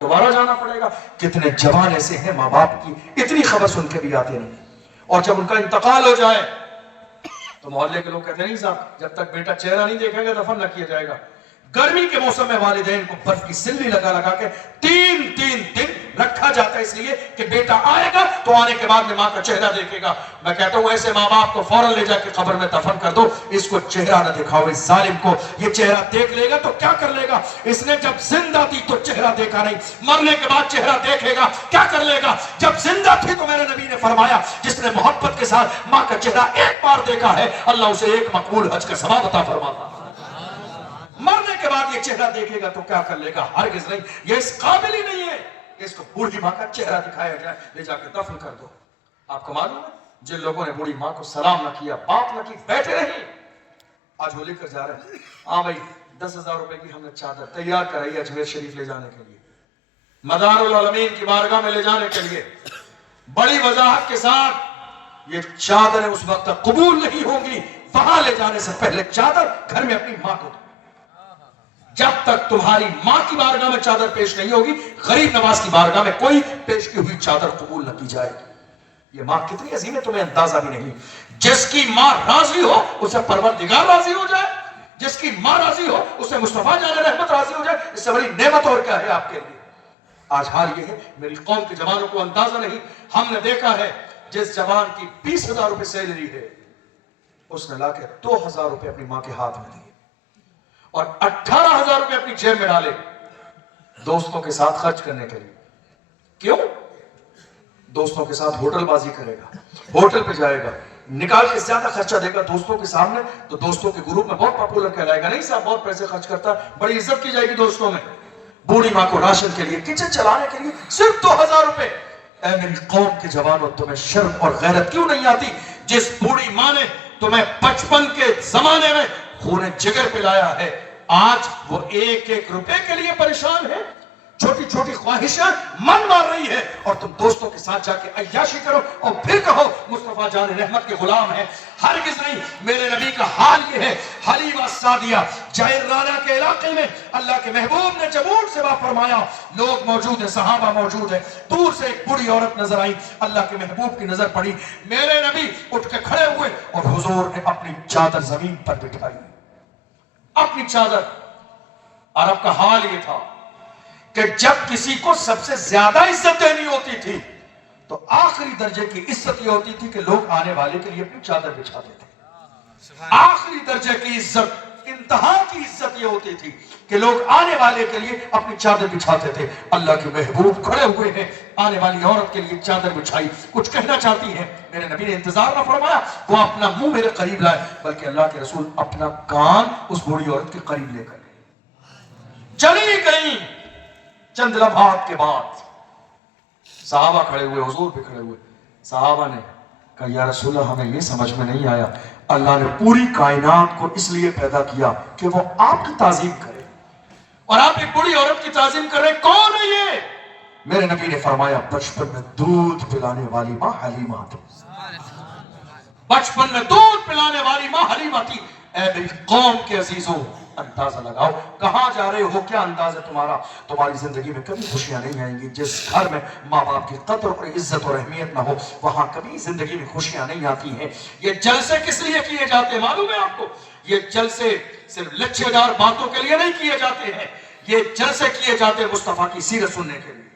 दोबारा जाना पड़ेगा। कितने जवान ऐसे हैं माँ बाप की इतनी खबर सुन के भी आते नहीं, और जब उनका इंतकाल हो जाए तो मोहल्ले के लोग कहते नहीं साहब जब तक बेटा चेहरा नहीं देखेगा दफन न किया जाएगा। गर्मी के मौसम में वालिदैन को बर्फ की सिल्ली लगा लगा के 3-3 दिन रखा जाता है, इसलिए कि बेटा आएगा तो आने के बाद में माँ का चेहरा देखेगा। मैं कहता हूँ ऐसे माँ बाप को फौरन ले जाके कब्र में दफन कर दो, इसको चेहरा न दिखाओ। इस जालिम को ये चेहरा देख लेगा तो क्या कर लेगा? इसने जब जिंदा थी तो चेहरा देखा नहीं, मरने के बाद चेहरा देखेगा क्या कर लेगा? जब जिंदा थी तो मेरे नबी ने फरमाया जिसने मोहब्बत के साथ माँ का चेहरा एक बार देखा है अल्लाह उसे एक मकबूल हज का सवाब अता फरमाता। मरने के बाद ये चेहरा देखेगा तो क्या कर लेगा? हरगिज नहीं, ये इस काबिल ही नहीं है। इसको बूढ़ी माँ का चेहरा दिखाया जाए, ले जाके दफन कर दो। आपको मालूम है जिन लोगों ने बूढ़ी माँ को सलाम न किया, बात न की, बैठे नहीं, आज वो लेकर जा रहे हैं। हाँ भाई 10,000 रुपए की हमने चादर तैयार कराई अजमेर शरीफ ले जाने के लिए, मदारुल आलमीन की बारगाह में ले जाने के लिए, बड़ी वजाहत के साथ। ये चादर उस वक्त तक कबूल नहीं होंगी, वहां ले जाने से पहले चादर घर में अपनी माँ को दो। जब तक तुम्हारी माँ की बारगाह में चादर पेश नहीं होगी, गरीब नवाज की बारगाह में कोई पेश की हुई चादर कबूल न की जाएगी। ये माँ कितनी अजीम है तुम्हें अंदाजा भी नहीं। जिसकी माँ राजी हो उसे परवरदिगार राजी हो जाए, जिसकी माँ राजी हो उसे मुस्तफा जान रहमत राजी हो जाए, इससे बड़ी नेमत और क्या है आपके लिए? आज हाल ये है, मेरी कौम के जवानों को अंदाजा नहीं। हमने देखा है जिस जवान की 20,000 रुपए सैलरी है उसने लाके 2,000 रुपए अपनी माँ के हाथ में दिए और 18,000 रुपए अपनी जेब में डाले दोस्तों के साथ खर्च करने के लिए। क्यों? दोस्तों के साथ होटलबाजी करेगा, होटल पे जाएगा, निकाल के ज्यादा खर्चा देगा दोस्तों के सामने, तो दोस्तों के ग्रुप में बहुत पॉपुलर कहलाएगा। नहीं साहब बहुत पैसे खर्च करता है, बड़ी इज्जत की जाएगी दोस्तों में। बूढ़ी माँ को राशन के लिए, किचन चलाने के लिए सिर्फ 2,000 रुपए। ऐ मेरी कौम के जवानों, तुम्हें शर्म और गैरत क्यों नहीं आती? जिस बूढ़ी माँ ने तुम्हें बचपन के जमाने में खून जिगर पिलाया है, आज वो 1-1 रुपए के लिए परेशान है। छोटी छोटी ख्वाहिशें मन मार रही है और तुम दोस्तों के साथ जाके अय्याशी करो और फिर कहो मुस्तफा जान रहमत के गुलाम है। हरगिज नहीं। मेरे नबी का हाल ये है, हलीमा सादिया जैराना के इलाके में अल्लाह के महबूब ने जब ऊंट से बात फरमाया, लोग मौजूद है, सहाबा मौजूद है, दूर से एक बूढ़ी औरत नजर आई, अल्लाह के महबूब की नजर पड़ी, मेरे नबी उठ के खड़े हुए और हुजूर ने अपनी चादर जमीन पर बिठाई, अपनी चादर। अरब का हाल ये था कि जब किसी को सबसे ज्यादा इज्जत देनी होती थी तो आखिरी दर्जे की इज्जत ये होती थी कि लोग आने वाले के लिए अपनी चादर बिछाते थे। आखिरी दर्जे की इज्जत, इंतहा की इज्जत ये होती थी कि लोग आने वाले के लिए अपनी चादर बिछाते थे। अल्लाह के महबूब खड़े हुए हैं, आने वाली औरत के लिए चादर बिछाई, कुछ कहना चाहती है। मेरे नबी ने इंतजार न फरमाया, वो अपना मुंह मेरे करीब लाए, बल्कि अल्लाह के रसूल अपना कान उस बूढ़ी औरत के करीब लेकर चली गई। चंद लम्हात के बाद सहाबा खड़े हुए, हुजूर भी खड़े हुए। सहाबा ने कहा या रसूल अल्लाह, हमें ये समझ में नहीं आया, अल्लाह ने पूरी कायनात को इसलिए पैदा किया कि वो आपकी ताजीम करे और आप एक बूढ़ी औरत की ताजीम कर रहे, कौन है ये? मेरे नबी ने फरमाया बचपन में दूध पिलाने वाली माँ हलीमा थी, बचपन में दूध पिलाने वाली माँ हलीमा थी। ऐ मेरी कौम के अजीजों, अंदाजा लगाओ कहां जा रहे हो, क्या अंदाज है तुम्हारा? तुम्हारी जिंदगी में कभी खुशियां नहीं आएंगी। जिस घर में माँ बाप की कदर और इज्जत और अहमियत ना हो, वहां कभी जिंदगी में खुशियां नहीं आती हैं। ये जलसे किस लिए किए जाते हैं मालूम है आपको? ये जलसे सिर्फ लच्छेदार बातों के लिए नहीं किए जाते हैं, ये जलसे किए जाते हैं मुस्तफा की सीरत सुनने के लिए,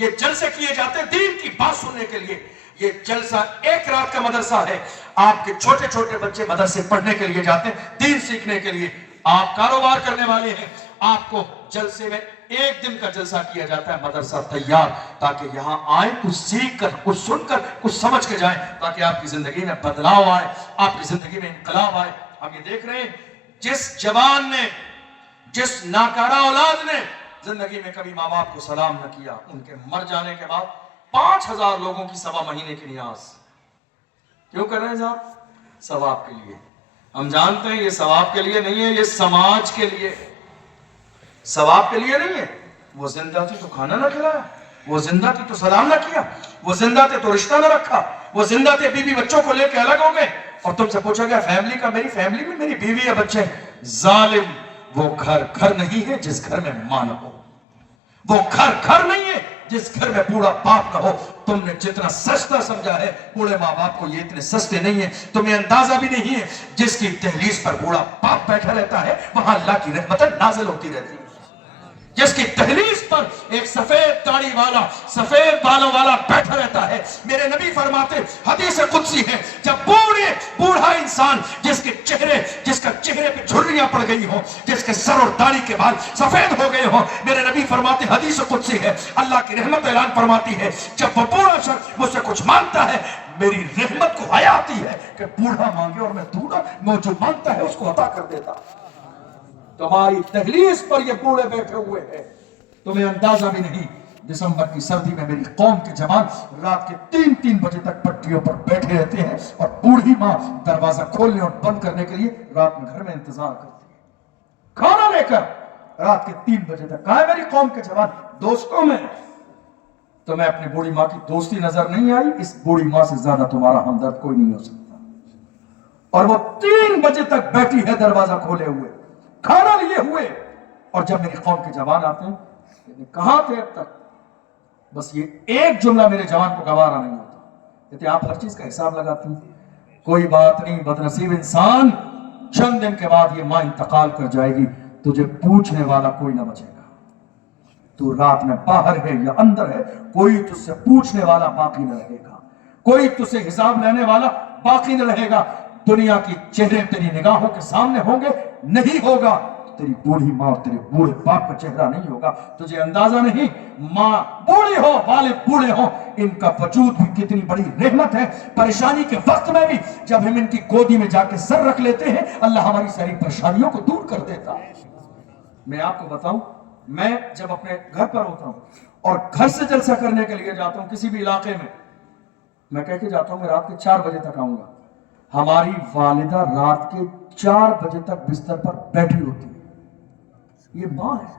ये जलसे किए जाते हैं दीन की बात सुनने के लिए। ये जलसा एक रात का मदरसा है, आपके छोटे छोटे बच्चे मदरसे पढ़ने के लिए जाते हैं, दीन सीखने के लिए। आप कारोबार करने वाले हैं, आपको जलसे में एक दिन का जलसा किया जाता है, मदरसा तैयार, ताकि यहाँ आए, कुछ सीख कर, कुछ सुनकर, कुछ समझ के जाए, ताकि आपकी जिंदगी में बदलाव आए, आपकी जिंदगी में इंकलाब आए। हम ये देख रहे हैं जिस जवान ने, जिस नाकारा औलाद ने जिंदगी में कभी माँ बाप को सलाम न किया, उनके मर जाने के बाद 5,000 लोगों की सवा महीने की नियाज क्यों कर रहे हैं साहब? सवाब के लिए। हम जानते हैं ये सवाब के लिए नहीं है, ये समाज के लिए। सवाब के लिए नहीं है। वो जिंदा थी तो खाना ना खिलाया, वो जिंदा थी तो सलाम ना किया, वो जिंदा थे तो रिश्ता ना रखा, वो जिंदा थे बीवी बच्चों को लेके अलग हो गए और तुमसे पूछा गया फैमिली का? मेरी फैमिली में मेरी बीवी या बच्चे। जालिम, वो घर घर नहीं है जिस घर में मां न हो, वो घर नहीं है जिस घर में बूढ़ा बाप ना हो। तुमने जितना सस्ता समझा है बूढ़े माँ बाप को, ये इतने सस्ते नहीं है। तुम्हें अंदाजा भी नहीं है जिसकी दहलीज पर बूढ़ा बाप बैठा रहता है वहां अल्लाह की रहमत नाजिल होती रहती है। जिसकी दहलीज पर एक सफेद दाढ़ी वाला, सफेद बालों वाला बैठा रहता है। मेरे नबी फरमाते, हदीस कुदसी है, जब बूढ़ा इंसान जिसका चेहरे पे झुर्रियां पड़ गई हो, जिसके सर और दाढ़ी के बाल सफेद हो गए हो, मेरे नबी फरमाते, हदीस कुदसी है, अल्लाह की रहमत ऐलान फरमाती है, जब वो बूढ़ा शख्स मुझसे कुछ मांगता है, मेरी रहमत को आया आती है कि बूढ़ा मांगे और मैं दूंगा, मैं जो मांगता है उसको अता कर देता। तुम्हारी दहलीज पर ये बूढ़े बैठे हुए हैं, तुम्हें अंदाजा भी नहीं। दिसंबर की सर्दी में मेरी कौम के जवान रात के 3-3 बजे तक पट्टियों पर बैठे रहते हैं और बूढ़ी माँ दरवाजा खोलने और बंद करने के लिए रात में घर में इंतजार करती है, खाना लेकर रात के 3 बजे तक। कहा है मेरी कौम के जवान दोस्तों में? तो मैं अपनी बूढ़ी माँ की दोस्ती नजर नहीं आई, इस बूढ़ी माँ से ज्यादा तुम्हारा हमदर्द कोई नहीं हो सकता। और वो 3 बजे तक बैठी है दरवाजा खोले हुए, खाना लिए हुए। और जब मेरी कौम के जवान आते हैं, कहां थे अब तक? बस ये एक जुमला मेरे जवान को गवारा नहीं होता, कहते आप हर चीज का हिसाब लगाती हैं। कोई बात नहीं, बदनसीब इंसान, चंद दिन के बाद ये मां इंतकाल कर जाएगी, तुझे पूछने वाला कोई ना बचेगा। तू रात में बाहर है या अंदर है, कोई तुझसे पूछने वाला बाकी न रहेगा, कोई तुझसे हिसाब लेने वाला बाकी न रहेगा। दुनिया की चेहरे तेरी निगाहों के सामने होंगे, नहीं होगा तेरी बूढ़ी माँ और तेरे बूढ़े बाप का चेहरा नहीं होगा। तुझे अंदाजा नहीं, माँ बूढ़ी हो, वालिद बूढ़े हो, इनका वजूद भी कितनी बड़ी रहमत है। परेशानी के वक्त में भी जब हम इनकी गोदी में जाके सर रख लेते हैं, अल्लाह हमारी सारी परेशानियों को दूर कर देता है। मैं आपको बताऊं, मैं जब अपने घर पर होता हूं और घर से जलसा करने के लिए जाता हूं किसी भी इलाके में, मैं कह के जाता हूं मैं रात के 4 बजे तक आऊंगा। हमारी वालिदा रात के 4 बजे तक बिस्तर पर बैठी होती है। ये मां है,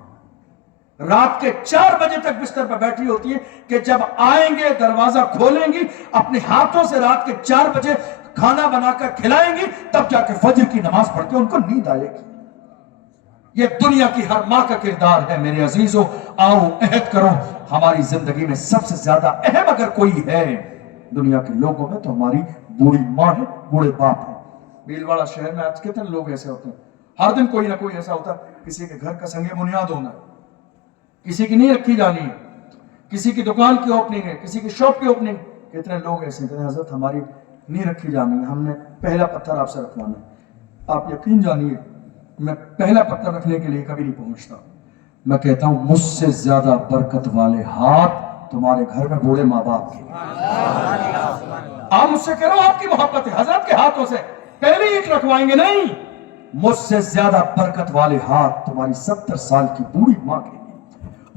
रात के 4 बजे तक बिस्तर पर बैठी होती है कि जब आएंगे दरवाजा खोलेंगी, अपने हाथों से रात के 4 बजे खाना बनाकर खिलाएंगी, तब जाके फजर की नमाज पढ़ के उनको नींद आएगी। ये दुनिया की हर मां का किरदार है। मेरे अजीजों, आओ अहद करो, हमारी जिंदगी में सबसे ज्यादा अहम अगर कोई है दुनिया के लोगों में तो हमारी बूढ़ी माँ है, बूढ़े बाप है। भीलवाड़ा शहर में आज कितने लोग ऐसे होते हैं, हर दिन कोई ना कोई ऐसा होता है, किसी के घर का संगे बुनियाद होना है, किसी की नींव रखी जानी है, किसी की दुकान की ओपनिंग है, किसी की शॉप की ओपनिंग। कितने लोग ऐसे कहते हैं हजरत हमारी नींव रखी जानी है, हमने पहला पत्थर आपसे रखवाना है। आप यकीन जानिए, मैं पहला पत्थर रखने के लिए कभी नहीं पहुंचता। मैं कहता हूं मुझसे ज्यादा बरकत वाले हाथ तुम्हारे घर में बूढ़े माँ बाप के। आप मुझसे कह रहे हो आपकी मोहब्बत है, हजरत के हाथों से पहले ईंट रखवाएंगे नहीं, मुझसे ज्यादा बरकत वाले हाथ तुम्हारी 70 साल की बूढ़ी माँ के,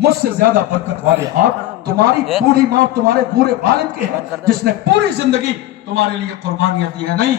मुझसे ज्यादा बरकत वाले हाथ तुम्हारी बूढ़ी माँ, तुम्हारे बूढ़े वालिद के हैं, जिसने पूरी जिंदगी तुम्हारे लिए कुर्बानियां दी है। नहीं,